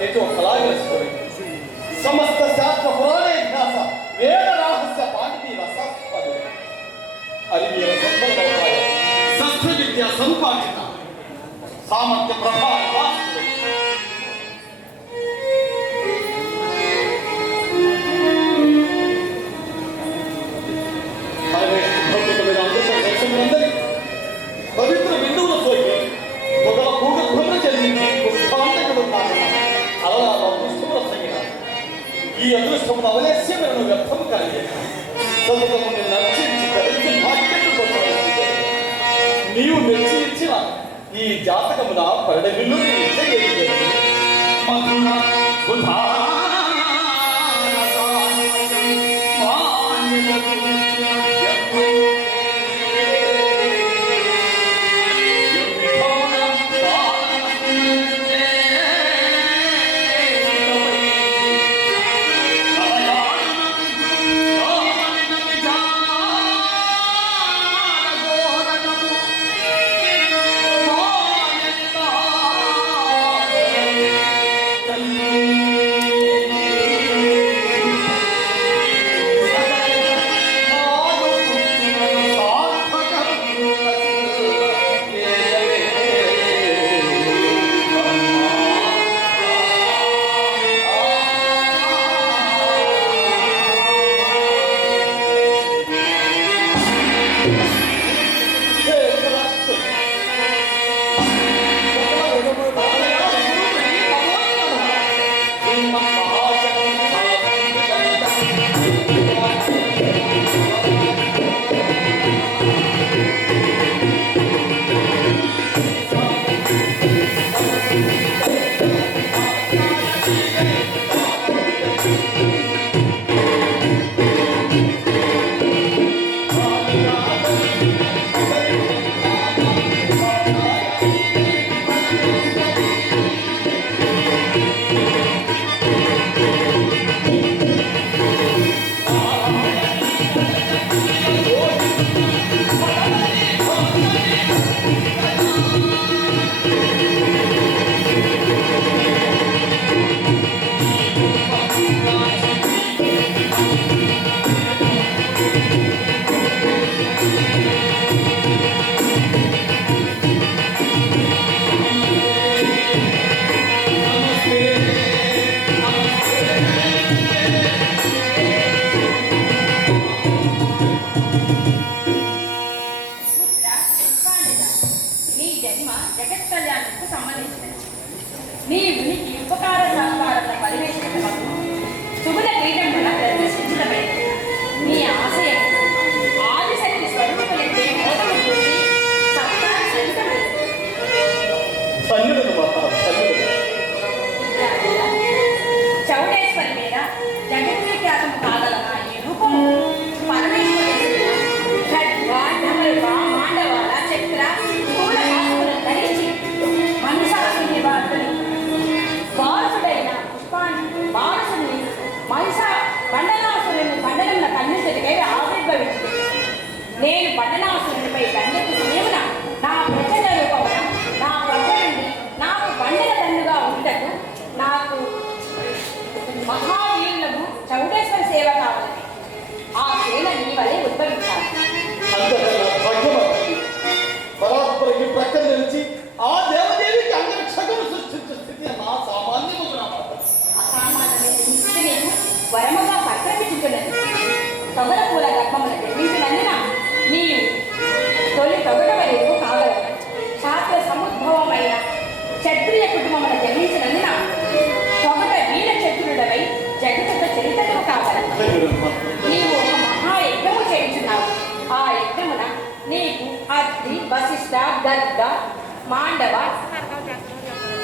तेजो फलाग्रस्तवे समस्त शास्त्र पुराण इतिहास वेद रहस्य पांडिती रसास्पद अरिविय संबंधवाय शस्त्र विद्या संपादित सामर्थ्य प्रभाव पवित्र बिंदुవుల సోకి మొదల భూగర్భంలో జరిగింది పుష్పాంతకులు అలవాల పుష్పముల సంగీత ఈ అదృష్టమును అవలేశ్యములను వ్యర్థము కలిగేది సతతము నర్చించి కలిసి భాగ్యము పొందవలసిందే నీవు మెచ్చి ఈ జాతకమున పడవిల్లు ఇచ్చగలిగే మధుర సుధా నేను పట్టణాసురునిపై దండకు సమయమున నా ప్రజల రూపమున నా ప్రజ నుండి నాకు బండల దండుగా ఉండటకు నాకు మహావీరులకు చౌడేశ్వర సేవ కావాలి. ఆ సేవ నీ వలె ఉద్భవించాలి. పరాత్పరకి ప్రక్కన నిలిచి ఆ దేవదేవికి అంగరక్షకము సృష్టించే స్థితి నా సామాన్యముగా అసామాన్యమైన ఈ స్థితి నేను వరముగా పరిప్రమించుతున్నది. తొగల పూల గర్భమును నిర్మించినందున నీవు తొలి తొగడవైపు కాగలవు. శాస్త్ర సముద్భవమైన క్షత్రియ కుటుంబమున జన్మించినందున తొగట వీర చతురుడవై జగత చరిత్రలు కాగలవు. నీవు ఒక మహాయజ్ఞము చేయించున్నావు. ఆ యజ్ఞమున నీకు అగ్ని, వశిష్ఠ, గద్ద, మాండవ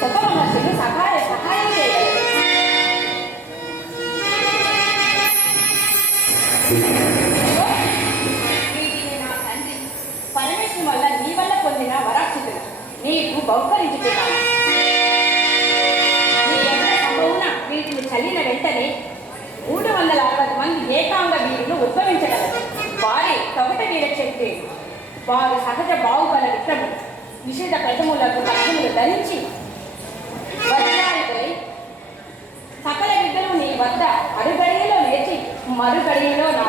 ఉపమహర్షులు సహాయం చేయగలరు. పరమేశ్వరు వల్ల నీ వల్ల పొందిన వరాక్షితులు నీకు బహుకరించుతున్నాను. నీ యజ్ఞ సంభవన వీటిని చల్లిన వెంటనే 360 మంది ఏకాంగ వీరులు ఉద్భవించగలరు. వారి తొగట వీర శక్తి, వారు సహజ బాహుబల విక్రములు, నిషేధ ప్రథములకు కష్టములు ధరించి వజ్రాయులై మరు గడియలో